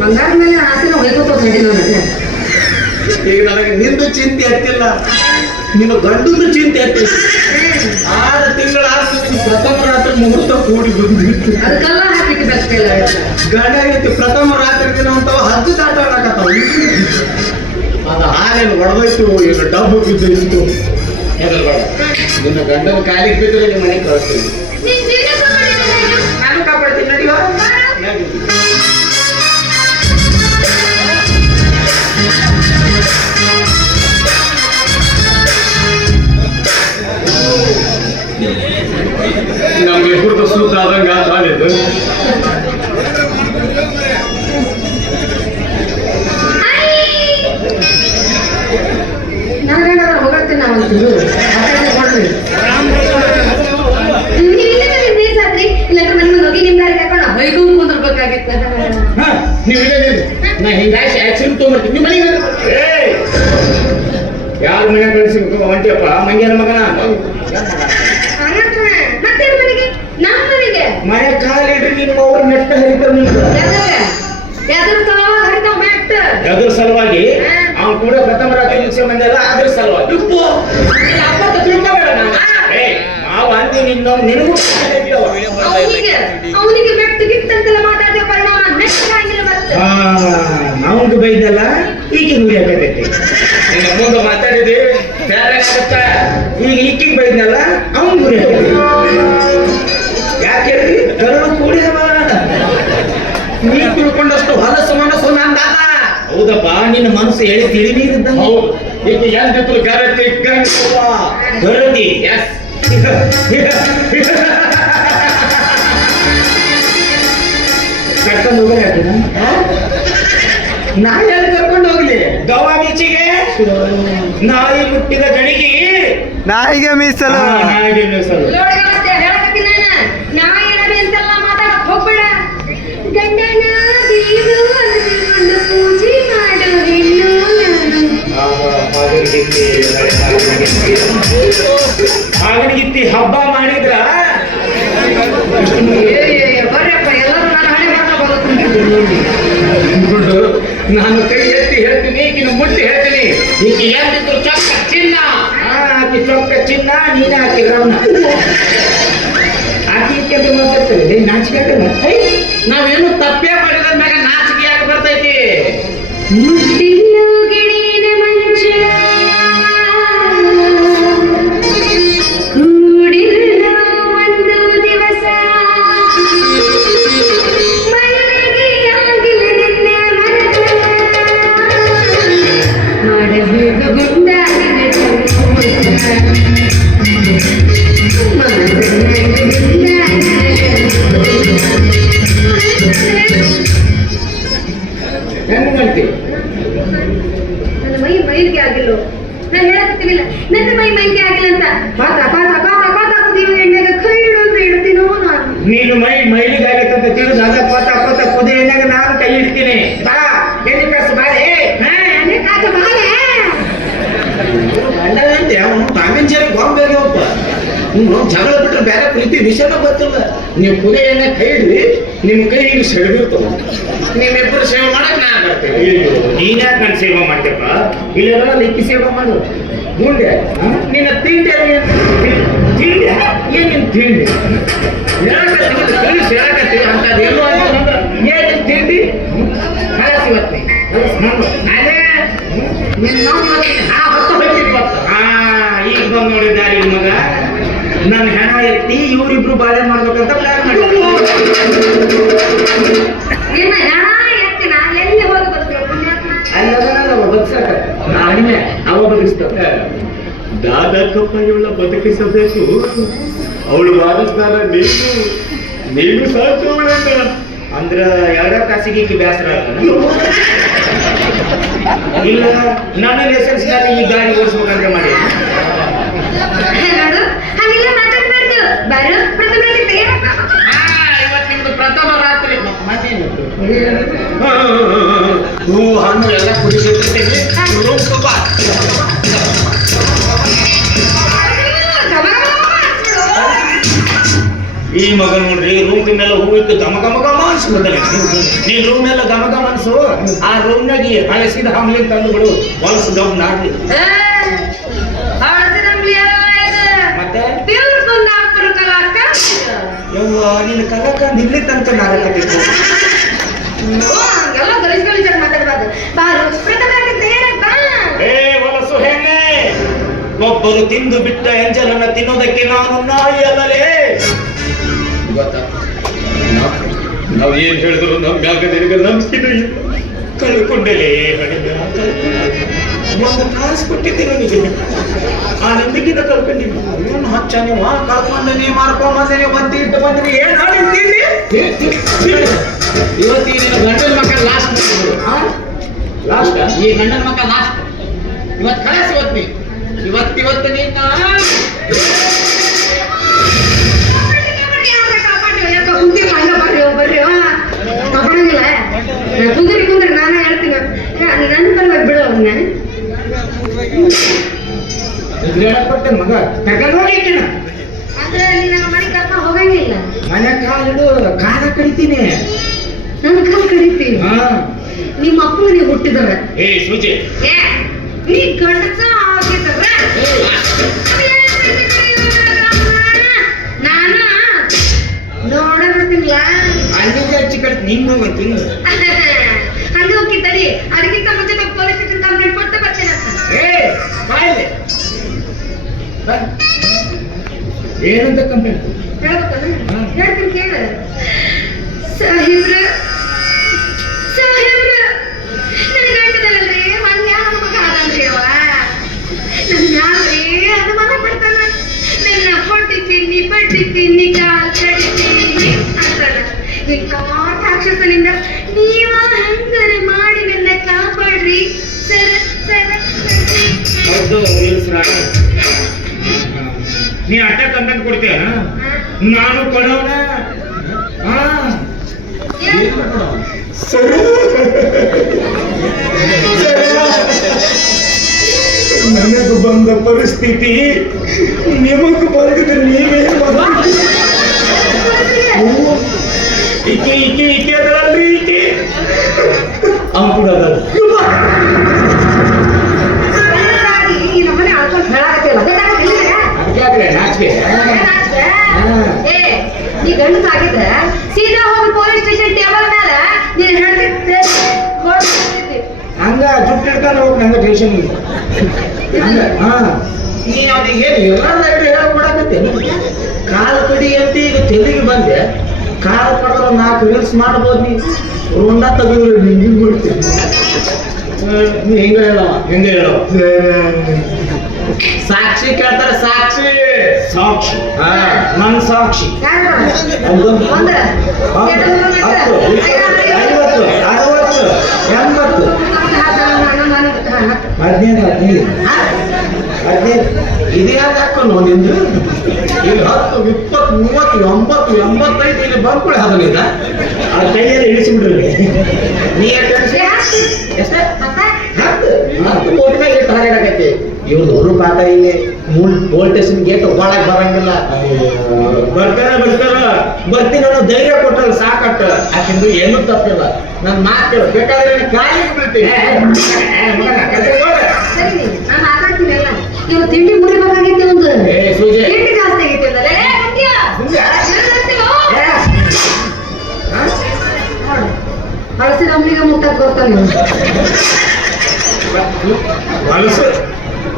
ಬಂಗಾರ ಮೇಲೆ ಆಸೆನ ಹೊಯ್ಕೋತ ಈಗ ನನಗೆ ನಿಂದು ಚಿಂತೆ ಹತ್ತಿಲ್ಲ, ನಿನ್ನ ಗಂಡಂದು ಚಿಂತೆ ಹತ್ತಿಲ್ಲ. 6 ತಿಂಗಳ ಪ್ರಥಮ ರಾತ್ರಿ ಮುಹೂರ್ತ ಕೂಡಿ ಬಂದಿತ್ತು. ಅದಕ್ಕೆಲ್ಲ ಹಾಕಲಿಕ್ಕೆ ಬೇಕಿಲ್ಲ. ಗಂಡ ಐತಿ ಪ್ರಥಮ ರಾತ್ರಿ ದಿನ ಅಂತವ 10 ದಾಟ ಆಡಕತ್ತಾವ. ಅದು ಹಾಲೇನು ಹೊಡೆದೋಯ್ತು, ಈಗ ಡಬ್ಬು ಬಿದ್ದು ನಿನ್ನ ಗಂಡನ ಕಾಲಿಗೆ ಬಿದ್ದರೆ ನಿಮ್ಮ ಮನೆಗೆ ಕಳಿಸ್ತೀನಿ. ನಾನು ಕಾಪಾಡ್ತೀನಿ ನಡಿಯೋ. ನಮ್ಗೆ ಕುರಿತು ಸೂತ್ರ ಆದಂಗೆ ಆಡಿದ್ದು. ನಾನೇನಾರ ಹೋಗ್ತೀನಿ ನಾವಂತೂ ಇಲ್ಲಾಂದ್ರೆ ಮನೆ ಮುಂದೆ ಹೋಗಿ ನಿಮ್ಮ ದಾರಿ ಹಾಕೊಂಡು ಹೊಯ್ಗೂ ಕುಂದಿರ್ಬೇಕಾಗಿತ್ತು. ನೀವು ನಾ ಹಿಂಗಾಗಿ ಆಕ್ಸಿಡೆಂಟ್ ತೊಗೊಂಡ್ಬರ್ತೀನಿ ನಿಮ್ಮ ಮನೆಗೆ. ಯಾರ ಮನೆ ಕಳಿಸಿ ಹೊಂಟಿಯಪ್ಪ ಮಂಗ್ಯಾನ ಮಗನ ಮನೆ ಕಾಲಿಡ್ರಿ ನಿಮ್ಮ ಅವ್ರ ನೆಟ್ಟ ಹರಿತಾರೆ. ಅದ್ರ ಸಲುವಾಗಿ ಅವ್ನು ಕೂಡ ಪ್ರಥಮ ರಾತ್ರಿ ಮುಗಿಸಿ ಬಂದಲ್ಲ, ಅದ್ರ ಸಲುವಾಗಿ ನಾವು ಅಂದಿ ನಿನಗೂ ನಾವಂದು ಬೈದಲ್ಲ ಈಗ ನುಡಿಯಾಕೈತಿ. ನಿನ್ನ ಮುಂದೆ ಮಾತಾಡಿದಿ ಈಗ ಈಕಿಗೆ ಬೈದ್ನಲ್ಲ ಅವನ್ ನುಡಿಯಾಕೈತಿ. ಯಾಕೆ ಕರುಳು ಕೂಡಿ ನೀ ತಿಳ್ಕೊಂಡಷ್ಟು ಹೊಲಸು ಮನಸ್ಸು ನಂದಲ್ಲ. ಹೌದಪ್ಪ, ನಿನ್ನ ಮನಸ್ಸು ಹೇಳಿ ತಿಳಿ ನೀರಿದ್ದ. ಈಗ ಎಂದಿತ್ತು ಗರತಿ ಗರತಿ ಎಸ್ ಕರ್ಕೊಂಡು ಹೋಗ್ರಿ ಹಾಕಿನ ನಾಯಿ ಕರ್ಕೊಂಡು ಹೋಗ್ಲಿ. ಗವಾ ಬೀಚಿಗೆ ನಾಯಿ ಮುಟ್ಟಿದ ಗಣಿಗೆ ನಾಯಿಗೆ ಮೀಸಲು. ನಾಯಿಗೆ ಮೀಸಲು. ಹಾಗನಿಗಿತ್ತಿ ಹಬ್ಬ ಮಾಡಿದ್ರ ನಾನು ಕೈ ಎತ್ತಿ ಹೇಳ್ತೀನಿ, ಈಗಿನ ಮುಟ್ಟಿ ಹೇಳ್ತೀನಿ. ಈಗ ಎಂದಿದ್ರು ಚೊಕ್ಕ ಚಿನ್ನ, ಆಕಿ ಚೊಕ್ಕ ಚಿನ್ನ, ನೀನ ಹಾಕಿ ರನ್ನ ಆಕಿ ಮಾತಾಡ್ತೇವೆ. ನಾಚಿಕೆ ನಾವೇನು ತಪ್ಪೇ ಮಾಡಿದ್ರ ಮ್ಯಾಗ ನಾಚಿಕೆ ಯಾಕೆ ಬರ್ತೈತಿ? ಹೆಂಗ್ ಮಾಡ್ತೀವಿ? ನನ್ನ ಮೈ ಮೈಲಿಗೆ ಆಗಿಲ್ಲ. ನಾನು ಹೇಳಕತ್ತೀನಿಲ್ಲ ನನ್ನ ಮೈ ಮೈಲಿಗೆ ಆಗಿಲ್ಲ ಅಂತ. ಎಣ್ಣೆಗೆ ಕೈ ಹಿಡಿದ್ರೆ ಇಡ್ತೀನೋ ನಾನು. ನೀನು ಮೈಲಿಗೆ ಆಗೈತಂತ ತಿಳಿದು ಅದ ಕೋತ ಕೋತ ಕುದಿ ಎಣ್ಣೆಗೆ ನಾನು ಕೈ ಹಿಡ್ತೀನಿ. ಬಾ ಎಣ್ಣೆ ಕಾಸು ಬಾರಿ. ಎಣ್ಣೆ ಕಾಚ ಬಾಳೆ ಗಂಡಂತೆ ಅವನು ತಾಮಿನ ಗೊಂಬೆಗೆ ಒಬ್ಬ ನೀವು ಜಗಳ ಬಿಟ್ರೆ ಬೇರೆ ಪ್ರೀತಿ ವಿಷಯನ ಗೊತ್ತಿಲ್ಲ. ನೀವು ಕುದಿ ಎಣ್ಣೆ ಕೈ ಹಿಡ್ರಿ, ನಿಮ್ಮ ಕೈ ಈಗ ಸೆಳೆದಿರ್ತವ. ನಿಮ್ಮಿಬ್ಬರು ಸೇವೆ ಮಾಡಕ್ ನಾ ಬರ್ತೇನೆ. ನೀನ್ಯಾಕೆ ನಾನು ಸೇವೆ ಮಾಡ್ತೇಪ್ಪ? ಇಲ್ಲ ಲಿಕ್ಕಿ ಸೇವೆ ಮಾಡು. ಗುಂಡೆ ನಿನ್ನ ತಿಂಡಿ ತಿಂಡಿ ಏನ್ ನಿನ್ ತಿಂಡಿ ತಿಳಿಸಿ ಹೇಳಕತ್ತೀವಿ ಅಂತದ್ದು ಎಲ್ಲೋ ಅಂತಂದ್ರೆ ಏನ್ ತಿಂಡಿ ಕಳಿಸಿವತ್ತಿ ಅದೇ ಈಗ ಬಂದು ನೋಡಿದ್ದಾರೆ ಈ ಮಗ ನನ್ನ ಹೆಣ ಎತ್ತಿ ಇವರಿಬ್ರು ಬಾಳೆ ಮಾಡ್ಬೇಕಂತ ಪ್ಲಾನ್ ಮಾಡಿ ಅಲ್ಲ ಬದುಕ ನಾನೇ ಅವ ಬದುಕಿಸ್ತಾವ. ದಾದಕ್ಕಪ್ಪ ಇವಳ ಬದುಕಿಸಬೇಕು. ಅವಳು ಬಾರಿಸ್ತಾರ ನೀನು ಸಾಕು ಅಂದ್ರ 2 ತಾಸಿಗೆ ಬೇಸರ ಇಲ್ಲ. ನನ್ನ ಲೈಸೆನ್ಸ್ನಾಗ ಈ ಗಾಡಿ ಓಡಿಸ್ಬೇಕಂದ್ರೆ ಮಾಡಿ ಇವತ್ತು ನಿಮ್ದು ಪ್ರಥಮ ರಾತ್ರಿ ಹೂ ಹಣ್ಣು ಎಲ್ಲ ಕುಡಿಸಿರ್ತೀವಿ. ಈ ಮಗ ನೋಡ್ರಿ ರೂಮ್ ಮೇಲೆ ಹೂವಿಟ್ಟು ಗಮ ಗಮ ಗಮ ಅನ್ಸ್ಬಿಡ್ತಾನೆ. ನೀನ್ ರೂಮ್ ಎಲ್ಲ ಗಮ ಗಮ ಅನ್ಸು, ಆ ರೂಮ್ನಾಗ ಹಳಸಿದ ಹಮ್ಲಿ ತಂದು ಬಿಡು, ಹೊಲಸು ಗಮ್ ನಾಡ್ಲಿ. ಮತ್ತೆ ಯವ್ವ ನಿನ್ನ ಕಲಕಂದ್ ಇಲ್ಲಿ ತನಕ ನಾರಕತ್ತಿತ್ತು. ಏ ಹೊಲಸು ಹೆಣ್ಣೆ, ಒಬ್ಬರು ತಿಂದು ಬಿಟ್ಟ ಎಂಜಲನ್ನ ತಿನ್ನೋದಕ್ಕೆ ನಾನು ನಾಯಿ ಅಲ್ಲಲೇ. ನಾವು ಏನ್ ಹೇಳಿದ್ರು ನಮ್ ಮ್ಯಾಗ ನಿನಗೆ ನಂಬಿಕೆ ಕಳ್ಕೊಂಡಲೇ. ಒಂದು ಕಾಸು ಕೊಟ್ಟಿದ್ದೀರ ನಿಮಗೆ, ಆ ನಂಬಿಕೆನ ಕಳ್ಕೊಂಡಿದ್ದು. ಏನು ಹಚ್ಚ ನೀವು ಕಳ್ಕೊಂಡು ನೀವು ಮಾರ್ಕೊಂಡ್ ನೀವು ಬಂದು ಇಟ್ಟು ಬಂದ್ರಿ. ಏನ್ ಹಾಡಿದ್ದೀರಿ ಇವತ್ತು ಈ ಗಂಡನ ಮಕ್ಕಳ ಲಾಸ್ಟ್ ಲಾಸ್ಟ್ ಈ ಗಂಡನ ಮಕ್ಕಳ ಲಾಸ್ಟ್ ಇವತ್ತು ಕಳಿಸಿ ಇವತ್ತು ನೀನು ಕುಂದ್ರಿ ನಾನೇ ಹೇಳ್ತೀನಿ. ನನ್ನ ಬರ್ಬೇಕು ಬಿಡು ಅವ್ನ. ಕೊಟ್ಟೆ ಮಗ ಕರ್ಕೊಂಡು ಹೋಗಿ ಇಟ್ಟಿನ ಅಂದ್ರೆ ನೀನ್ ನನ್ನ ಮನೆ ಕರ್ಕೊಂಡು ಹೋಗಂಗಿಲ್ಲ. ಮನೆ ಕಾಲಿಡು ಕಾಲ ಕಡಿತೀನಿ. ನನ್ನ ಕಾಲ ಕಡಿತೀನಿ. ನಿಮ್ಮ ಅಪ್ಪನ ನೀವು ಹುಟ್ಟಿದಾರ. ಏ ಸೂಚಿ ನೀ ಗಂಡಸ ಆಗಿದ್ರ ನಾನು ನೋಡ ಬರ್ತೀನಿಲ್ಲ. ಅಲ್ಲಿಂದ ಹಚ್ಚಿ ಕಟ್ ನಿಂಗೆ ಹೋಗಂತ ಹಂಗೆ ಹೋಗಿದ್ದರಿ. ಅದಕ್ಕಿಂತ ಮುಂಚೆ ಪೊಲೀಸ್ ಸ್ಟೇಷನ್ ಕಂಪ್ಲೇಂಟ್ ಕೊಟ್ಟು ಬರ್ತೇನೆ. ಏನಂತ ಕಂಪ್ಲೇಂಟ್ ಹೇಳ್ಬೇಕಲ್ಲ? ಹೇಳ್ತೀನಿ ಕೇಳ. ಸಾಹೇಬ್ರ ನನ್ನ ಗಂಡದಲ್ಲೇ ಒಂದ್ ಯಾವ ಮಗ ಆದನ್ರಿ ಅವ. ನನ್ನ ಯಾವ್ರಿ ಅನುಮಾನ ಪಡ್ತಾನ. ನನ್ನ ಹೊಟ್ಟಿ ತಿನ್ನಿ ಕಾಲ್ ಕಡಿತೀನಿ ಅಂತಾನ. ಇಂಥ ರಾಕ್ಷಸನಿಂದ ನೀವ ಹಂಗರೆ ಮಾಡಿ ನನ್ನ ಕಾಪಾಡ್ರಿ ಸರ. ನೀ ಅಡ್ಡ ಕಂಪ್ಲೇಂಟ್ ಕೊಡ್ತೀಯ? ನಾನು ಕೊಡೋಣ. ನನಗೆ ಬಂದ ಪರಿಸ್ಥಿತಿ ನಿಮಗ್ ಬರೆದಿದ್ರೆ ನೀವೇನು ಈಕೆ ಅದರಲ್ಲಿ ಈಕೆ ಅವ್ನು ಕೂಡ ಅದಲ್ಲ. ಈ ನಮ್ಮನೆ ಆಳ್ಕೊಂಡು ಹೇಳಾಕತ್ತಿಲ್ಲ. ನೀ ಗಂಡಸ ಆಗಿದ್ರೆ ಸೀದಾ ಹೋಗಿ ಪೊಲೀಸ್ ಸ್ಟೇಷನ್ ಟೇಬಲ್ ಮೇಲೆ ನೀನ್ ಹೇಳ್ತಿದ್ದೆ ಹಂಗ ಜುಟ್ಟು ಹಿಡ್ಕೊಂಡು ಹೋಗಿ ನಂಗೆ ಟೆನ್ಷನ್ ಇಲ್ಲ. ನೀ ಅವ್ರಿಗೆ ಏನು ಎಲ್ಲ ಹೇಳಕ್ಬಿಡಕತ್ತೆ. ಕಾಲು ಕಡಿ ಅಂತ ಈಗ ತೆಲಿಗೆ ಬಂದೆ. ಕಾಲು ಕಡಿದ್ರೆ 4 ರೀಲ್ಸ್ ಮಾಡ್ಬೋದು. ನೀ ರುಂಡ ತೆಗೆದ್ರೆ ನಿಂಗೆ ಬಿಡ್ತೀನಿ. ನೀ ಹೆಂಗ ಹೇಳವ ಸಾಕ್ಷಿ ಕೇಳ್ತಾರೆ. ಸಾಕ್ಷಿ ನನ್ ಸಾಕ್ಷಿ 50 50 60 80 15 ಇದೇ ಹಾಕೊಂಡು ನಿಂದು ಈಗ 10 20 30 40 85 ಇಲ್ಲಿ ಬಂದ್ಕೊಳ್ಳಿ. ಅದನ್ನ ಆ ಕೈಯಲ್ಲಿ ಇಳಿಸಿಬಿಡ್ರಿ. ನೀ ಎಷ್ಟ 10 ಕೋಟಿ ಮ್ಯಾಗ ಎಷ್ಟು ಹಾರಾಡಕೈತಿ. ಇವ್ರದ್ದು ಒಂದು ಪಾಠ ಇಲ್ಲಿ ಪೋಲ್ ಸ್ಟೇಷನ್ ಗೇಟ್ ಒಳಗೆ ಬರಂಗಿಲ್ಲ. ಬರ್ತೀನಿ ಅನ್ನೋ ಧೈರ್ಯ ಕೊಟ್ಟಲ್ಲ ಸಾಕಟ್ಟ. ಯಾಕೆಂದು ಏನೂ ತಪ್ಪಿಲ್ಲ. ನನ್ನ ಮಾತು ಬೇಕಾದ್ರೆ ಕಾಲಿಗೆ ಬಿಡ್ತೀನಿ. ನಾನು ಮಾತಾಡ್ತೀನಲ್ಲ. ಇವ್ ತಿಂಡಿ ಮುರಿಬೇಕಾಗಿತ್ತು. ಒಂದು ತಿಂಡಿ ಜಾಸ್ತಿ ಆಗಿತ್ತು. ಹಳಸಿದ ಅಮ್ಮಿಗೆ ಮುಟ್ಟಕ್ ಬರ್ತಾನೆ.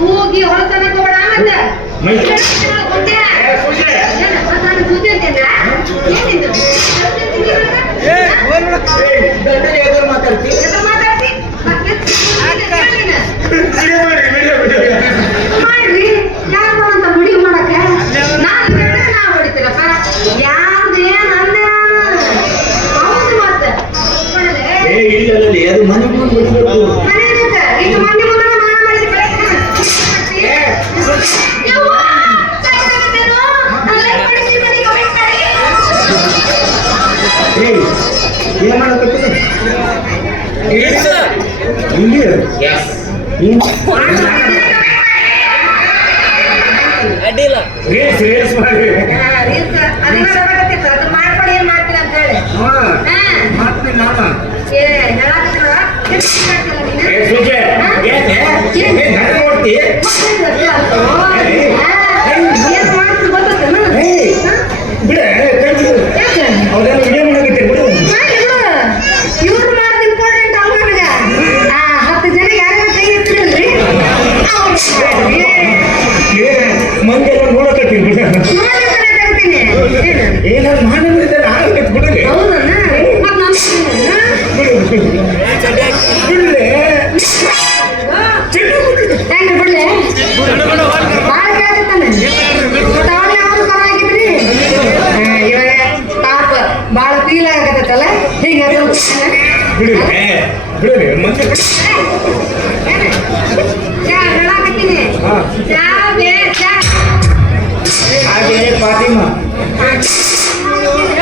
ಹೋಗಿ ಹೊಳತನ ಕೊಡ ಮತ್ತೆ ಮಾತಾಡ್ತಿ ಮಾಡ್ರಿ. ಯಾರು ಬರಂತ ಮುಡಿ ಮಾಡಕ್ಕೆ ನಾ ಹೊಡಿತೀರಪ್ಪ. ಯಾರ್ದೇನ್ ಅಲ್ಲ ಹೌದು. ಮತ್ತೆ ಅದು ಮನೆ ಮುಂದೆ ಇದು ಮಂದಿ ಮುಂದೆ ಮಾನ ಮಾಡಿಸಿ ಏನ್ ಮಾಡಕತ್ತಿ ಅಡ್ಡಿಲ್ಲ ರೀಲ್ಸ್ ಮಾಡಿ ರೀಲ್ಸ್ ಅವ್ರೆಲ್ಲ ವಿಡಿಯೋ ಮಾಡಕತ್ತೀರಿ ಬಿಡು. ಮಾಡ್ಲಿ ಬಿಡು. ಇವ್ರು ಮಾಡೋದು ಇಂಪಾರ್ಟೆಂಟ್ ಅಲ್ಲ ನನಗೆ. ಆ 10 ಜನ ಯಾರ್ಯಾರ ಕೈ ಎತ್ತಿರಲ್ರಿ ಏ, ಮಂದಿ ಎಲ್ಲ ನೋಡಕತ್ತೀರಿ ಬಿಡು. ಏನಾದ್ರು ಮಾನವರಿದ್ದಾರೆ ಆಗತ್ತೆ ಬಿಡಲಿ. ಹೌದಣ್ಣ ಮತ್ ನಾನು ಬಿಡು ಬಿಡ್ಲೆ. ಹೆಂಗ್ ಬಿಡ್ಲೆ ಭಾಳ ಕೇಳ್ತಾನೆ ತವಣೆ ಯಾವ್ದು ಪರವಾಗಿದ್ರಿ ಇವಾಗ ಪಾಪ ಭಾಳ ಫೀಲ್ ಆಗತ್ತಲ್ಲ ಹಿಂಗ ಬಿಡುವೆ ಬಿಡುವೆ ಮಂದಿ ಚಾ ಹೇಳಾಕತ್ತೀನಿ ಹಾ. ಚಾ ಬೇ ಚಾ ಹಾಗೆ ಫಾತಿಮಾ ಹೇಳ